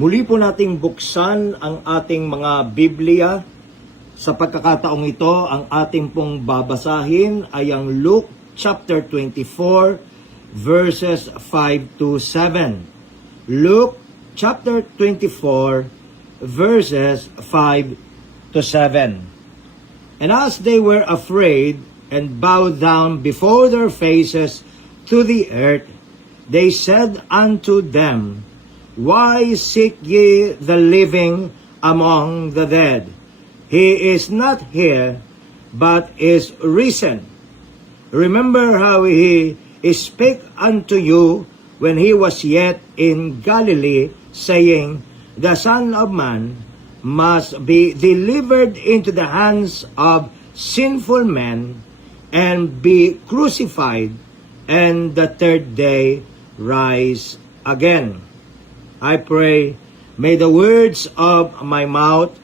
Muli po nating buksan ang ating mga Biblia. Sa pagkakataong ito, ang ating pong babasahin ay ang Luke chapter 24, verses 5 to 7. Luke chapter 24, verses 5 to 7. And as they were afraid and bowed down before their faces to the earth, they said unto them, Why seek ye the living among the dead? He is not here, but is risen. Remember how he spake unto you when he was yet in Galilee, saying, The Son of Man must be delivered into the hands of sinful men, and be crucified, and the third day rise again. I pray, may the words of my mouth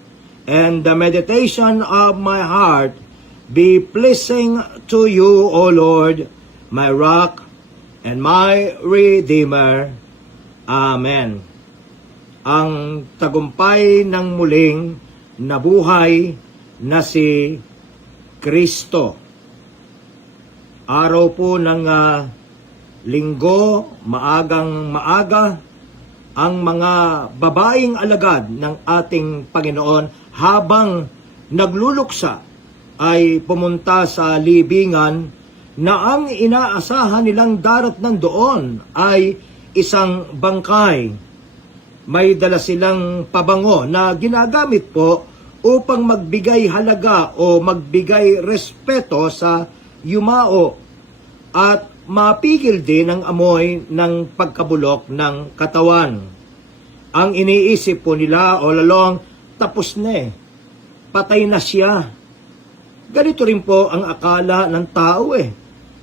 and the meditation of my heart be pleasing to you, O Lord, my rock and my Redeemer. Amen. Ang tagumpay ng muling nabuhay na si Kristo. Araw po ng linggo, maagang maaga, ang mga babaeng alagad ng ating Panginoon habang nagluluksa ay pumunta sa libingan na ang inaasahan nilang daratnan doon ay isang bangkay. May dala silang pabango na ginagamit po upang magbigay halaga o magbigay respeto sa yumao at mapigil din ang amoy ng pagkabulok ng katawan. Ang iniisip po nila all along, tapos na patay na siya. Ganito rin po ang akala ng tao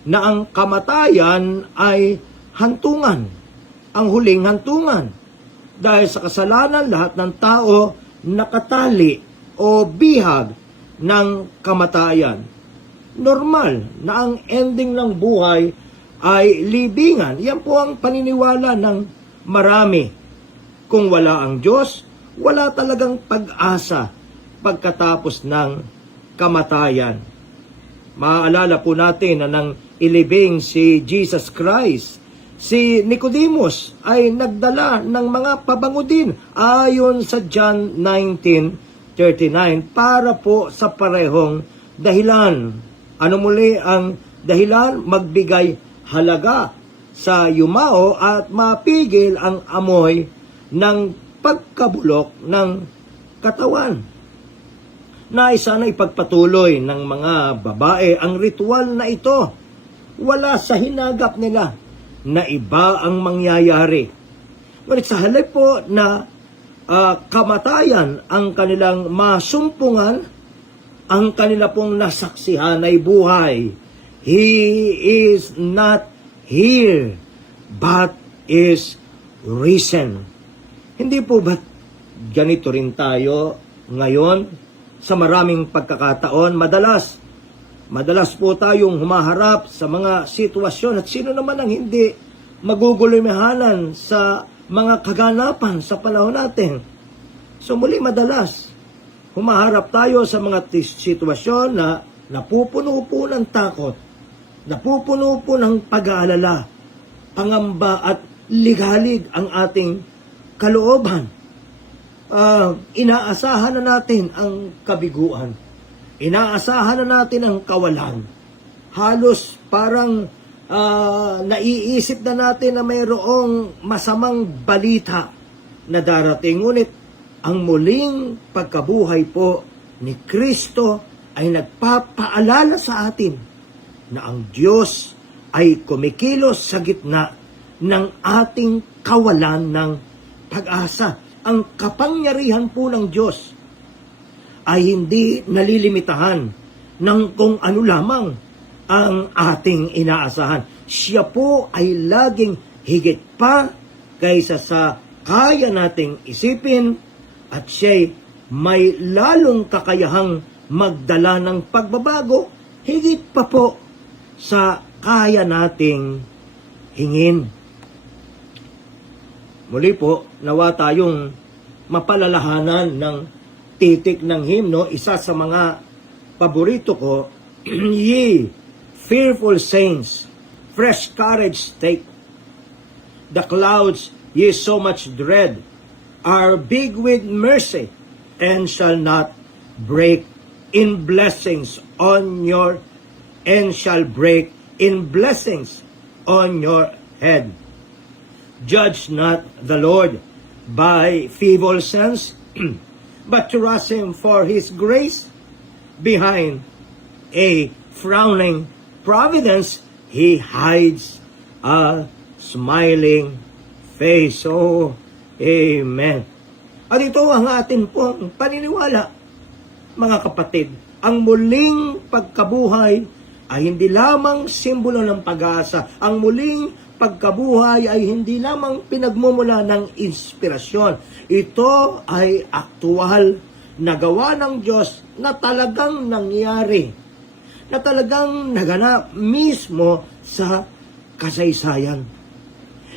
na ang kamatayan ay hantungan, ang huling hantungan. Dahil sa kasalanan, lahat ng tao nakatali o bihag ng kamatayan. Normal na ang ending ng buhay ay libingan. Yan po ang paniniwala ng marami. Kung wala ang Diyos, wala talagang pag-asa pagkatapos ng kamatayan. Maaalala po natin na nang ilibing si Jesus Christ, si Nicodemus ay nagdala ng mga pabango din ayon sa John 19:39 para po sa parehong dahilan. Ano muli ang dahilan? Magbigay halaga sa yumao at mapigil ang amoy ng pagkabulok ng katawan. Nais sana ipagpatuloy ng mga babae ang ritual na ito. Wala sa hinagap nila na iba ang mangyayari. Ngunit sa halip po na kamatayan ang kanilang masumpungan, ang kanila pong nasaksihan ay buhay. He is not here, but is risen. Hindi po ba ganito rin tayo ngayon sa maraming pagkakataon? Madalas po tayong humaharap sa mga sitwasyon at sino naman ang hindi magugulumihanan sa mga kaganapan sa panahon natin. So muli madalas, humaharap tayo sa mga sitwasyon na napupuno po ng takot, napupuno po ng pag-aalala, pangamba at ligalig ang ating kalooban. Inaasahan na natin ang kabiguan. Inaasahan na natin ang kawalan. Halos parang naiisip na natin na mayroong masamang balita na darating. Ngunit ang muling pagkabuhay po ni Kristo ay nagpapaalala sa atin na ang Diyos ay kumikilos sa gitna ng ating kawalan ng pag-asa. Ang kapangyarihan po ng Diyos ay hindi nalilimitahan ng kung ano lamang ang ating inaasahan. Siya po ay laging higit pa kaysa sa kaya nating isipin at siya'y may lalong kakayahang magdala ng pagbabago higit pa po sa kaya nating hingin. Muli po, nawa tayong mapalalahanan ng titik ng himno, isa sa mga paborito ko, Ye fearful saints, fresh courage take. The clouds ye so much dread are big with mercy and shall not break in blessings on your and shall break in blessings on your head. Judge not the Lord by feeble sense, but trust him for his grace. Behind a frowning providence, he hides a smiling face. Oh, amen. At ito ang atin pong paniniwala, mga kapatid. Ang muling pagkabuhay ay hindi lamang simbolo ng pag-asa. Ang muling pagkabuhay ay hindi lamang pinagmumula ng inspirasyon. Ito ay aktual na gawa ng Diyos na talagang nangyari, na talagang naganap mismo sa kasaysayan.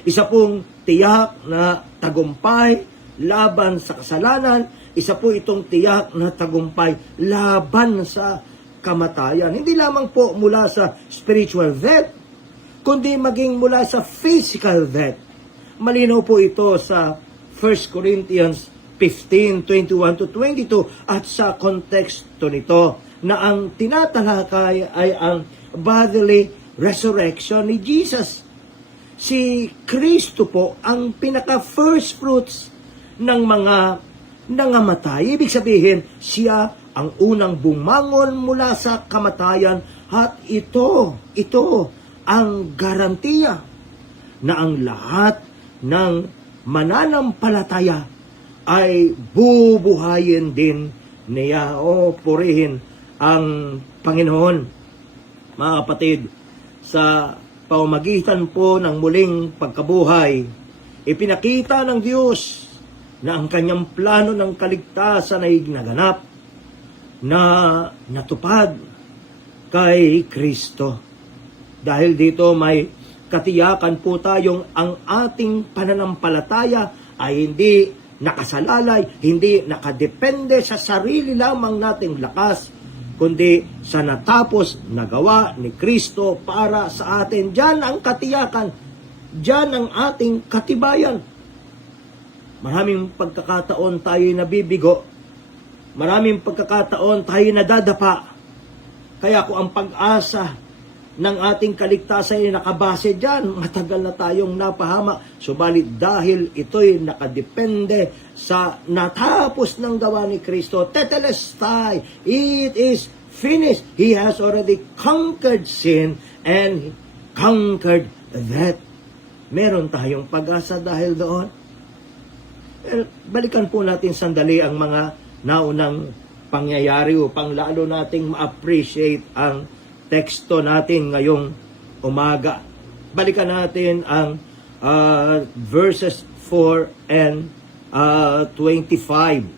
Isa pong tiyak na tagumpay laban sa kasalanan, isa po itong tiyak na tagumpay laban sa kamatayan. Hindi lamang po mula sa spiritual death, kundi maging mula sa physical death. Malinaw po ito sa 1 Corinthians 15:21-22 at sa konteksto nito na ang tinatalakay ay ang bodily resurrection ni Jesus. Si Kristo po ang pinaka-first fruits ng mga nangamatay. Ibig sabihin, siya ang unang bumangon mula sa kamatayan at ito ang garantiya na ang lahat ng mananampalataya ay bubuhayin din niya. O purihin ang Panginoon. Mga kapatid, sa pamamagitan po ng muling pagkabuhay, ipinakita ng Diyos na ang kanyang plano ng kaligtasan ay naganap, na natupad kay Kristo. Dahil dito may katiyakan po tayong ang ating pananampalataya ay hindi nakasalalay, hindi nakadepende sa sarili lamang nating lakas, kundi sa natapos na gawa ni Kristo para sa atin. Diyan ang katiyakan, diyan ang ating katibayan. Maraming pagkakataon tayo nabibigo, maraming pagkakataon tayo nadadapa. Kaya kung ang pag-asa ng ating kaligtasan ay nakabase dyan, matagal na tayong napahama. Subalit dahil ito'y nakadepende sa natapos ng gawa ni Kristo, tetelestai, it is finished. He has already conquered sin and conquered death. Meron tayong pag-asa dahil doon. Balikan po natin sandali ang mga naunang pangyayari upang lalo nating ma-appreciate ang teksto natin ngayong umaga. Balikan natin ang verses 4 and 25.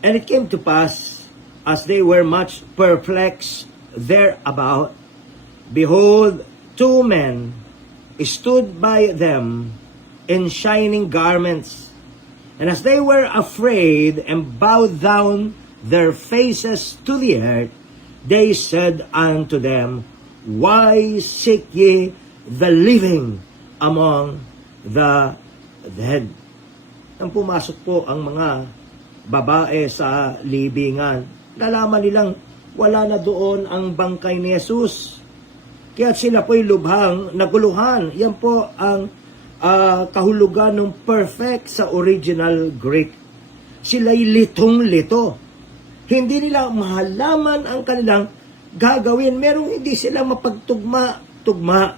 And it came to pass, as they were much perplexed thereabout, behold, two men stood by them in shining garments. And as they were afraid and bowed down their faces to the earth, they said unto them, Why seek ye the living among the dead? Nang pumasok po ang mga babae sa libingan, nalaman nilang wala na doon ang bangkay ni Jesus. Kaya sila po'y lubhang naguluhan. Yan po ang kahulugan ng perfect sa original Greek. Sila'y litong-lito. Hindi nila mahalaman ang kanilang gagawin. Merong hindi sila mapagtugma-tugma.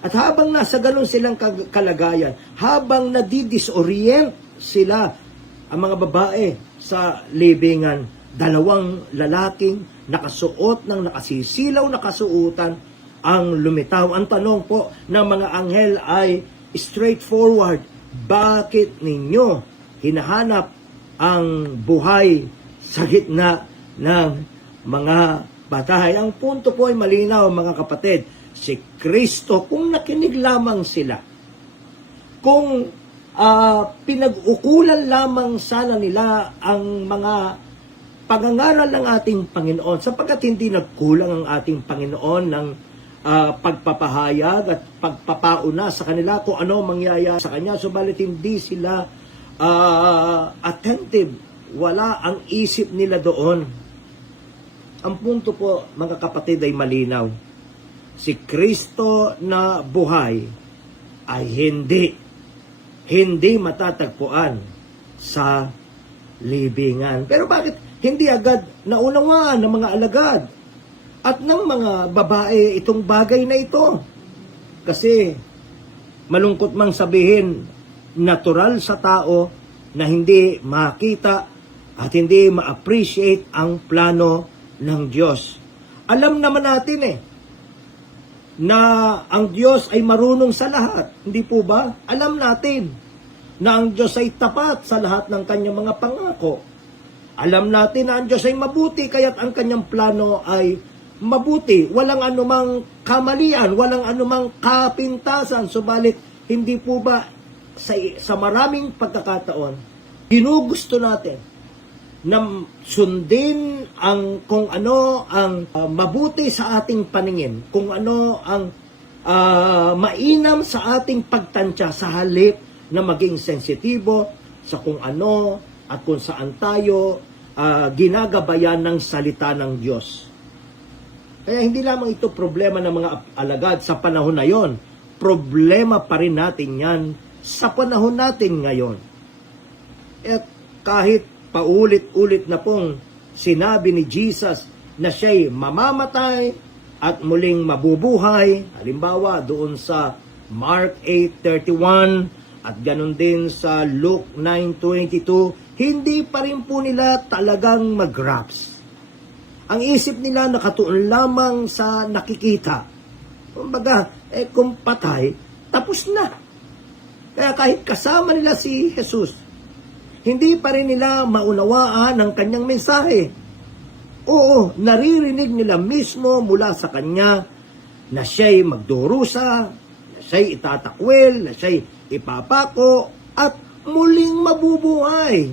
At habang nasa ganun silang kalagayan, habang nadidisorient sila, ang mga babae sa libingan, dalawang lalaking nakasuot ng nakasisilaw na kasuotan ang lumitaw. Ang tanong po ng mga anghel ay straightforward. Bakit ninyo hinahanap ang buhay sa gitna ng mga patay? Ang punto po ay malinaw, mga kapatid. Si Kristo, kung nakinig lamang sila, kung pinag-ukulan lamang sana nila ang mga pangangaral ng ating Panginoon, sapagkat hindi nagkulang ang ating Panginoon ng pagpapahayag at pagpapauna sa kanila kung ano mangyayari sa Kanya, subalit hindi sila attentive. Wala ang isip nila doon. Ang punto po, mga kapatid, ay malinaw. Si Kristo na buhay ay hindi matatagpuan sa libingan. Pero bakit hindi agad naunawaan ng mga alagad at ng mga babae itong bagay na ito? Kasi malungkot mang sabihin, natural sa tao na hindi makita at hindi ma-appreciate ang plano ng Diyos. Alam naman natin na ang Diyos ay marunong sa lahat. Hindi po ba? Alam natin na ang Diyos ay tapat sa lahat ng kanyang mga pangako. Alam natin na ang Diyos ay mabuti, kaya't ang kanyang plano ay mabuti. Walang anumang kamalian, walang anumang kapintasan. Subalit, hindi po ba sa maraming pagkakataon, ginugusto natin na sundin ang kung ano ang mabuti sa ating paningin, kung ano ang mainam sa ating pagtansya, sa halip na maging sensitibo sa kung ano at kung saan tayo ginagabayan ng salita ng Diyos. Kaya hindi lamang ito problema ng mga alagad sa panahon na yon, problema pa rin natin yan sa panahon natin ngayon. At kahit paulit-ulit na pong sinabi ni Jesus na siya'y mamamatay at muling mabubuhay, halimbawa doon sa Mark 8:31 at ganun din sa Luke 9:22, hindi pa rin po nila talagang mag-grasp. Ang isip nila nakatuon lamang sa nakikita. Kumbaga, kung patay, tapos na. Kaya kahit kasama nila si Jesus, hindi pa rin nila maunawaan ang kanyang mensahe. Oo, naririnig nila mismo mula sa kanya na siya'y magdurusa, na siya'y itatakwil, na siya'y ipapako, at muling mabubuhay.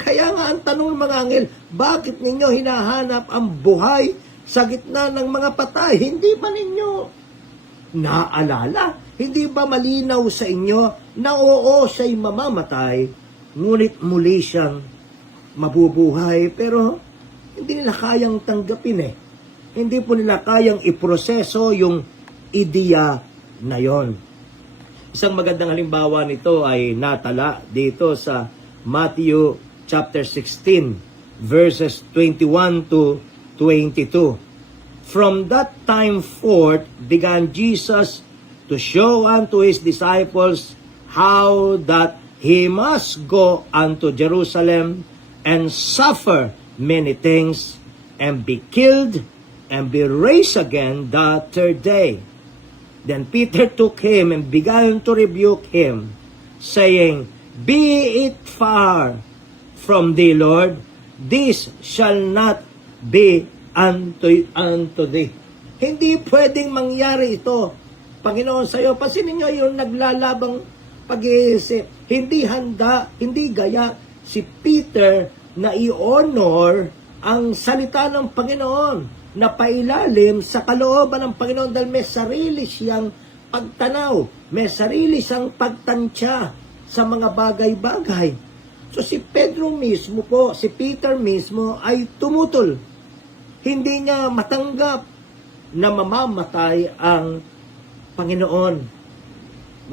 Kaya nga ang tanong ng mga anghel, bakit ninyo hinahanap ang buhay sa gitna ng mga patay? Hindi ba ninyo naalala? Hindi ba malinaw sa inyo na oo, siya'y mamamatay, ngunit muli siyang mabubuhay? Pero hindi nila kayang tanggapin Hindi po nila kayang iproseso yung ideya na yon. Isang magandang halimbawa nito ay natala dito sa Matthew chapter 16, verses 21 to 22. From that time forth began Jesus to show unto his disciples how that he must go unto Jerusalem and suffer many things and be killed and be raised again the third day. Then Peter took him and began to rebuke him, saying, Be it far from thee, Lord, this shall not be unto thee. Hindi pwedeng mangyari ito, Panginoon, sa iyo. Pansinin niyo yung naglalabang pag-iisip. Hindi handa, hindi gaya si Peter na i-honor ang salita ng Panginoon, na pailalim sa kalooban ng Panginoon, dahil may sarili siyang pagtanaw, may sarili siyang pagtansya sa mga bagay-bagay. So si Pedro mismo po, si Peter mismo ay tumutol. Hindi niya matanggap na mamamatay ang Panginoon.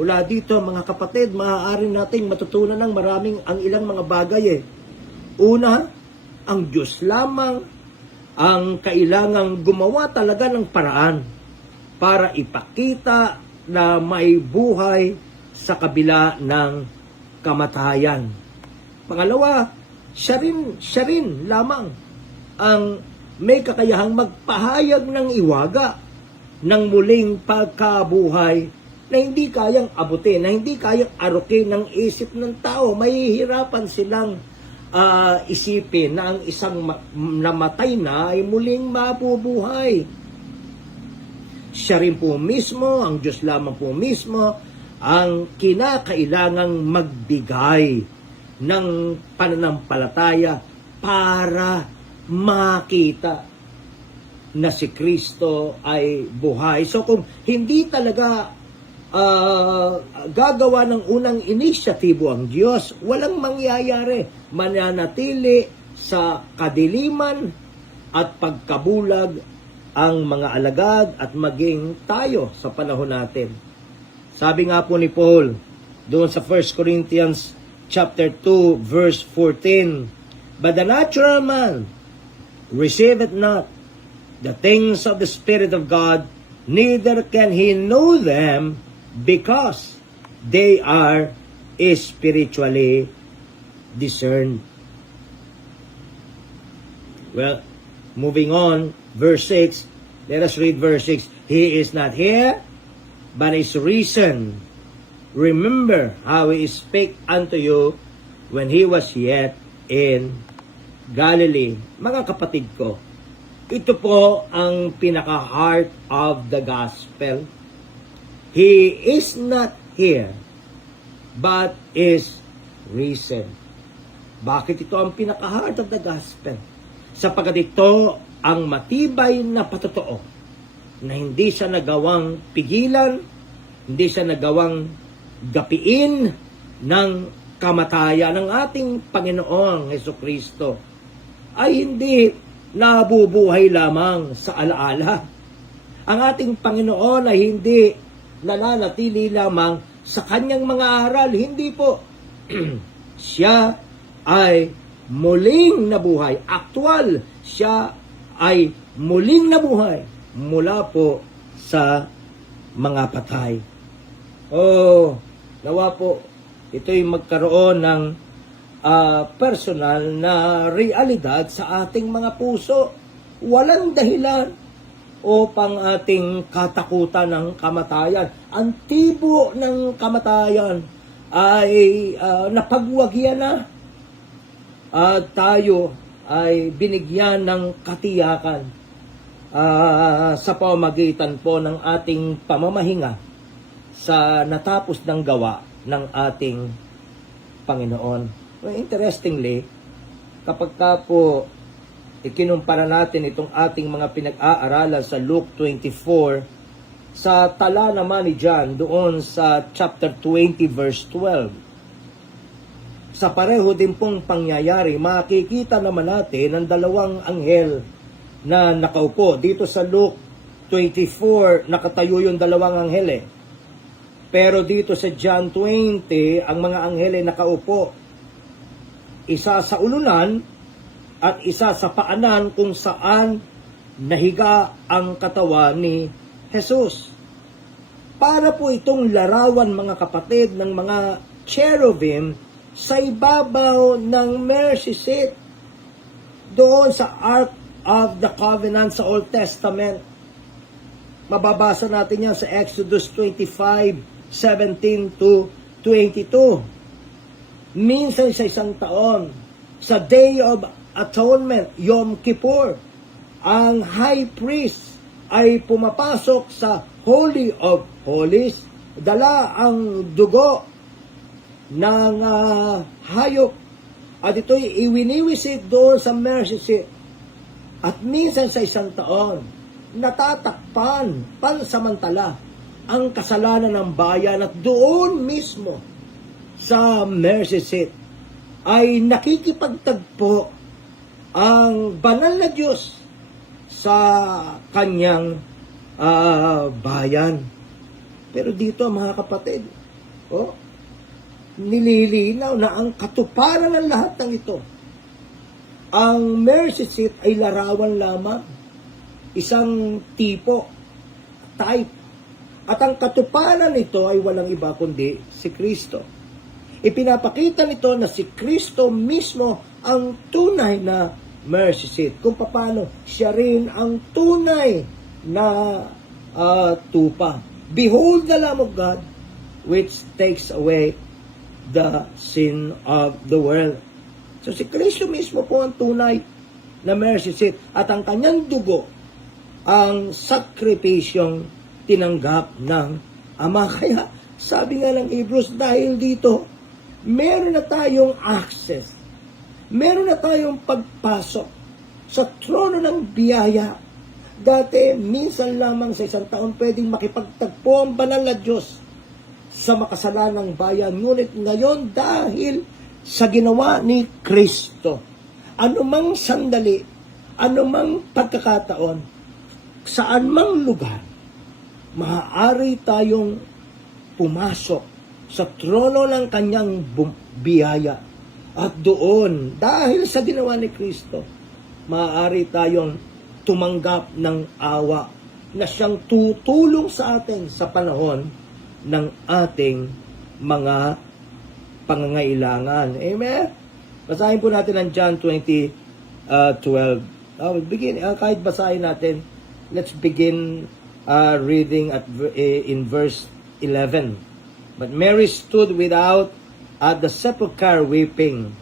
Mula dito, mga kapatid, maaari nating matutunan ng maraming ang ilang mga bagay. Una, ang Diyos lamang ang kailangang gumawa talaga ng paraan para ipakita na may buhay sa kabila ng kamatayan. Pangalawa, siya rin lamang ang may kakayahang magpahayag ng iwaga ng muling pagkabuhay na hindi kayang abutin, na hindi kayang arukin ng isip ng tao. Mahihirapan silang isipin na ang isang namatay na ay muling mabubuhay. Siya rin po mismo, ang Diyos lamang po mismo, ang kinakailangang magbigay ng pananampalataya para makita na si Kristo ay buhay. So kung hindi talaga gagawa ng unang inisyatibo ang Diyos, walang mangyayari. Mananatili sa kadiliman at pagkabulag ang mga alagad at maging tayo sa panahon natin. Sabi nga po ni Paul doon sa 1 Corinthians chapter 2 verse 14, "But the natural man receiveth not the things of the Spirit of God, neither can he know them because they are spiritually discerned." Well, moving on, verse 6. Let us read verse 6. "He is not here, but is risen. Remember how he spake unto you when he was yet in Galilee." Mga kapatid ko, ito po ang pinaka-heart of the gospel. He is not here, but is risen. Bakit ito ang pinaka-heart of the gospel? Sapagkat ito ang matibay na patotoo na hindi siya nagawang pigilan, hindi siya nagawang gapiin ng kamatayan ng ating Panginoong Hesukristo, ay hindi nabubuhay lamang sa alaala. Ang ating Panginoon ay hindi nananatili lamang sa kanyang mga aral. Hindi po. Siya ay muling nabuhay. Aktual, siya ay muling nabuhay mula po sa mga patay. Nawa po, ito'y magkaroon ng personal na realidad sa ating mga puso. Walang dahilan upang ating katakutan ng kamatayan. Ang tibo ng kamatayan ay napagwagyan na. At tayo ay binigyan ng katiyakan sa pamamagitan po ng ating pamamahinga sa natapos ng gawa ng ating Panginoon. Well, interestingly, kapag ka po ikinumpara natin itong ating mga pinag-aaralan sa Luke 24, sa tala naman ni John doon sa chapter 20 verse 12, sa pareho din pong pangyayari, makikita naman natin ang dalawang anghel na nakaupo. Dito sa Luke 24, nakatayo yung dalawang anghel. Pero dito sa John 20, ang mga anghel ay nakaupo. Isa sa ulunan at isa sa paanan kung saan nahiga ang katawan ni Jesus. Para po itong larawan, mga kapatid, ng mga cherubim sa ibabaw ng mercy seat doon sa Ark of the Covenant sa Old Testament. Mababasa natin yan sa Exodus 25:17 to 22. Minsan sa isang taon, sa Day of Atonement, Yom Kippur, ang high priest ay pumapasok sa Holy of Holies, dala ang dugo ng hayop, at ito'y iwiniwisit doon sa mercy seat. At minsan sa isang taon, natatakpan pansamantala ang kasalanan ng bayan, at doon mismo sa mercy seat ay nakikipagtagpo ang banal na Diyos sa kanyang bayan. Pero dito, mga kapatid, nililinaw na ang katuparan ng lahat ng ito. Ang mercy seat ay larawan lamang, isang tipo, type. At ang katuparan nito ay walang iba kundi si Kristo. Ipinapakita nito na si Kristo mismo ang tunay na mercy seat. Kung paano siya rin ang tunay na tupa. Behold the Lamb of God which takes away the sin of the world. So si Kristo mismo po ang tunay na mercy seat, at ang kanyang dugo ang sakripisyong tinanggap ng Ama. Kaya Sabi nga ng Hebrews, dahil dito, meron na tayong access. Meron na tayong pagpasok sa trono ng biyaya. Dati, minsan lamang sa isang taon pwedeng makipagtagpo ang banal na Diyos sa makasalanang bayan. Ngunit ngayon, dahil sa ginawa ni Kristo, anumang sandali, anumang pagkakataon, saan mang lugar, maaari tayong pumasok sa trono ng kanyang biyaya. At doon, dahil sa ginawa ni Kristo, maaari tayong tumanggap ng awa na siyang tutulong sa atin sa panahon ng ating mga pangangailangan. Amen? Basahin po natin ang John 20:12. Kahit basahin natin, let's begin reading in verse 11. But Mary stood without at the sepulchre weeping.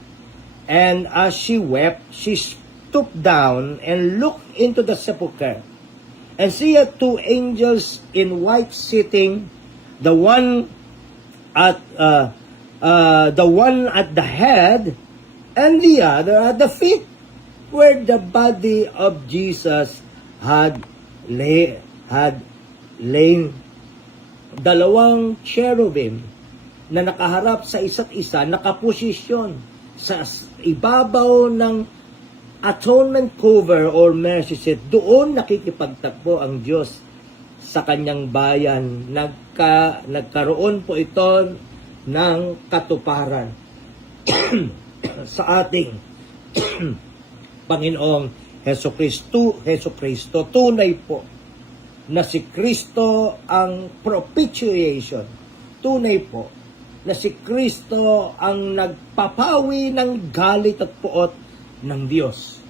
And as she wept, she stooped down and looked into the sepulchre. And see two angels in white sitting, the one at the head and the other at the feet, where the body of Jesus had lain. Dalawang cherubim na nakaharap sa isa't isa, nakaposisyon sa ibabaw ng atonement cover or mercy seat. Doon nakikipagtakbo ang Diyos sa kanyang bayan. Nagkaroon po ito ng katuparan sa ating Panginoong Heso Kristo. Tunay po na si Kristo ang propitiation. Tunay po na si Kristo ang nagpapawi ng galit at puot ng Diyos.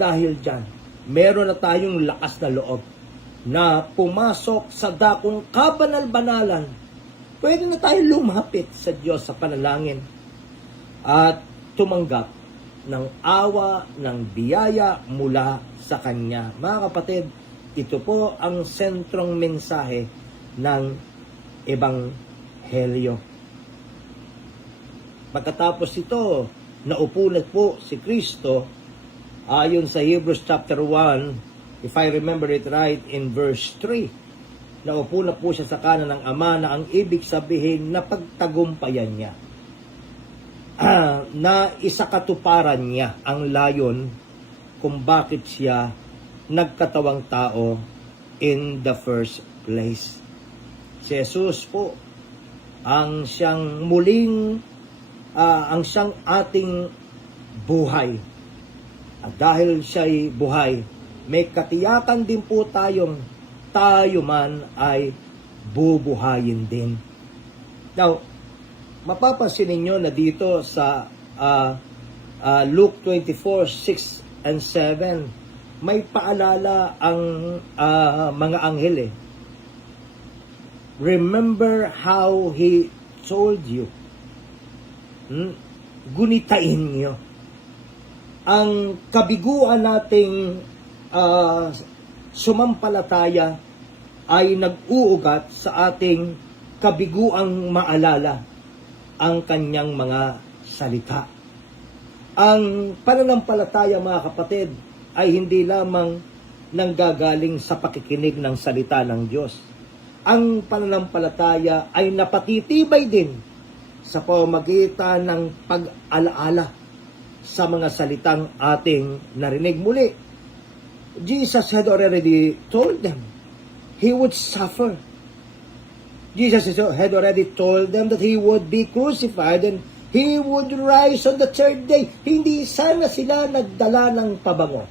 Dahil dyan, meron na tayong lakas na loob na pumasok sa dakong kabanal-banalan. Pwede na tayong lumapit sa Diyos sa panalangin at tumanggap ng awa, ng biyaya mula sa Kanya. Mga kapatid, ito po ang sentrong mensahe ng Ebanghelyo. Pagkatapos ito, naupo na po si Kristo ayon sa Hebrews chapter 1, if I remember it right, in verse 3. Naupo na po siya sa kanan ng Ama na ang ibig sabihin na pagtagumpayan niya. Na isakatuparan niya ang layon kung bakit siya nagkatawang tao in the first place. Si Jesus po ang siyang muling ang siyang ating buhay. At dahil siya'y buhay, may katiyakan din po tayo man ay bubuhayin din. Now, mapapansin ninyo na dito sa Luke 24:6 and 7, may paalala ang mga anghel eh. Remember how He told you. Gunitain niyo ang kabiguan nating sumampalataya ay nag-uugat sa ating kabiguang maalala ang kanyang mga salita. Ang pananampalataya, mga kapatid, ay hindi lamang nanggagaling sa pakikinig ng salita ng Diyos. Ang pananampalataya ay napatitibay din sa pamamagitan ng pag-alaala sa mga salitang ating narinig muli. Jesus had already told them He would suffer. Jesus had already told them that He would be crucified and He would rise on the third day. Hindi sana sila nagdala ng pabango.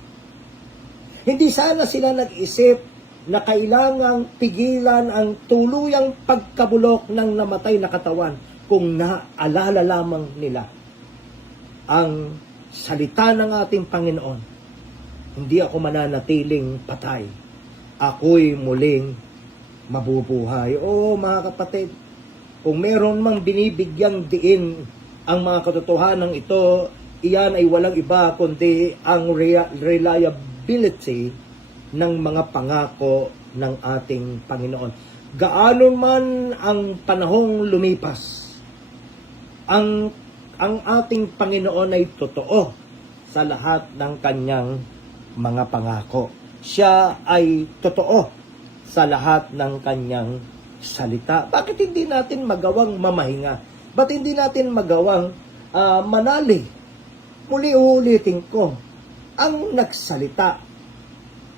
Hindi sana sila nag-isip na kailangang pigilan ang tuluyang pagkabulok ng namatay na katawan kung naalala lamang nila ang salita ng ating Panginoon. Hindi ako mananatiling patay. Ako'y muling mabubuhay. Oo, mga kapatid, kung meron mang binibigyang diin ang mga katotohanan ito, iyan ay walang iba kundi ang reliability ng mga pangako ng ating Panginoon. gaano man ang panahong lumipas, ang ating Panginoon ay totoo sa lahat ng kanyang mga pangako. Siya ay totoo sa lahat ng kanyang salita. Bakit hindi natin magawang mamahinga? Bakit hindi natin magawang manali? Muli uulitin ko, ang nagsalita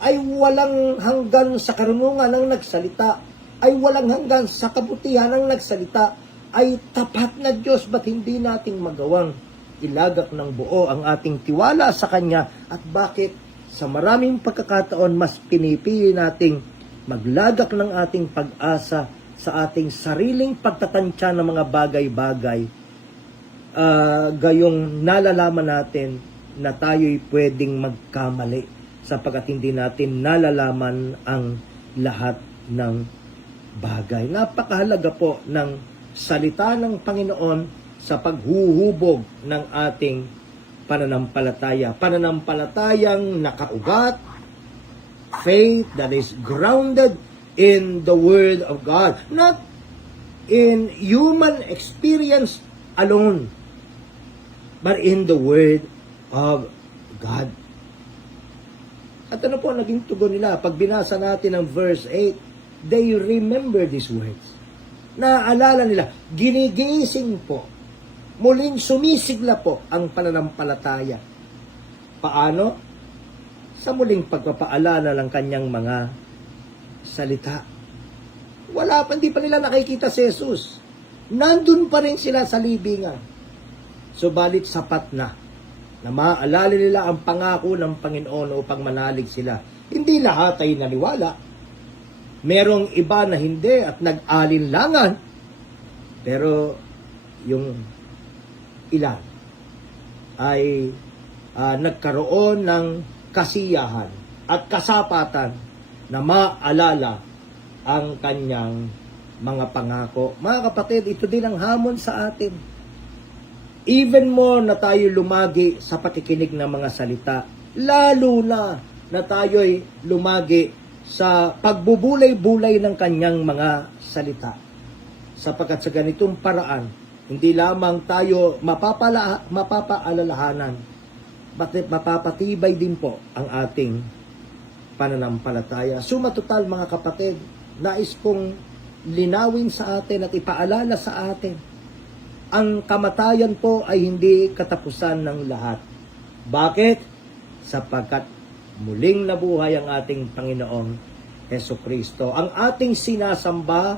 ay walang hanggan sa karunungan ng nagsalita, ay walang hanggan sa kabutihan ng nagsalita, ay tapat na Diyos. Ba't hindi natin magawang ilagak ng buo ang ating tiwala sa Kanya? At bakit sa maraming pagkakataon mas pinipili nating maglagak ng ating pag-asa sa ating sariling pagtatansya ng mga bagay-bagay, gayong nalalaman natin na tayo'y pwedeng magkamali sapagkat hindi natin nalalaman ang lahat ng bagay. Napakahalaga po ng salita ng Panginoon sa paghuhubog ng ating pananampalataya. Pananampalatayang nakaugat, faith that is grounded in the Word of God, not in human experience alone, but in the Word of God. At ano po naging tugon nila? Pag binasa natin ang verse 8, they remember these words. Naaalala nila, ginigising po, muling sumisigla po ang pananampalataya. Paano? Sa muling pagpapaalala ng kanyang mga salita. Hindi pa nila nakikita si Jesus. Nandun pa rin sila sa libingan. Subalit sapat na maaalala nila ang pangako ng Panginoon upang manalig sila. Hindi lahat ay naniwala. Merong iba na hindi at nag-alinlangan. Pero yung ilan ay nagkaroon ng kasiyahan at kasapatan na maalala ang kanyang mga pangako. Mga kapatid, ito din ang hamon sa atin. Even more na tayo lumagi sa pakikinig ng mga salita, lalo na tayo'y lumagi sa pagbubulay-bulay ng kanyang mga salita. Sapagkat sa ganitong paraan, hindi lamang tayo mapapaalalahanan, mapapatibay din po ang ating pananampalataya. Sumatotal mga kapatid, nais kong linawin sa atin at ipaalala sa atin, ang kamatayan po ay hindi katapusan ng lahat. Bakit? Sapagkat muling nabuhay ang ating Panginoong Hesukristo. Ang ating sinasamba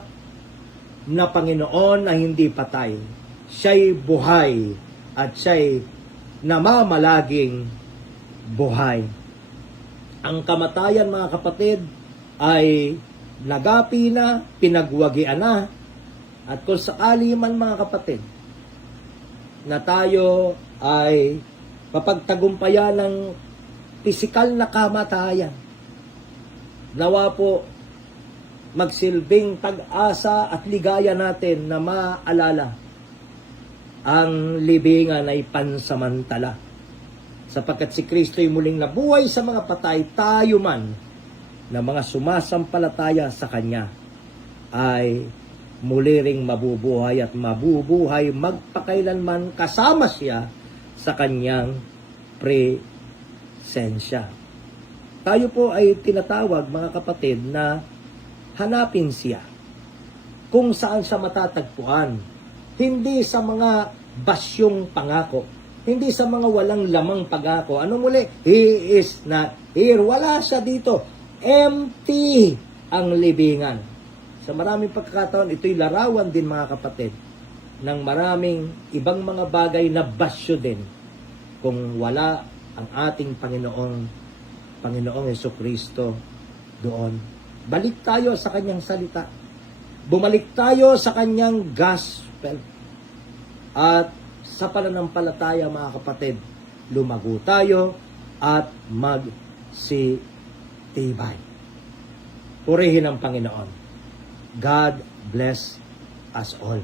na Panginoon na hindi patay. Siya'y buhay at siya'y namamalaging buhay. Ang kamatayan mga kapatid ay nagapi na, pinagwagian na, at kung sakali man mga kapatid na tayo ay mapagtagumpayan ng pisikal na kamatayan, nawa po magsilbing pag-asa at ligaya natin na maalala ang libingan ay pansamantala. Sapagkat si Kristo'y muling nabuhay sa mga patay, tayo man na mga sumasampalataya sa Kanya ay muli ring mabubuhay at mabubuhay magpakailanman kasama siya sa Kanyang presensya. Tayo po ay tinatawag mga kapatid na hanapin siya kung saan siya matatagpuan. Hindi sa mga basyong pangako, hindi sa mga walang lamang pangako. Ano muli? He is not here. Wala siya dito. Empty ang libingan. Sa maraming pagkakataon, ito'y larawan din mga kapatid ng maraming ibang mga bagay na basyo din kung wala ang ating Panginoong Hesukristo doon. Balik tayo sa Kanyang salita. Bumalik tayo sa Kanyang gospel. At sa pananampalataya mga kapatid, lumago tayo at magsitibay. Purihin ang Panginoon. God bless us all.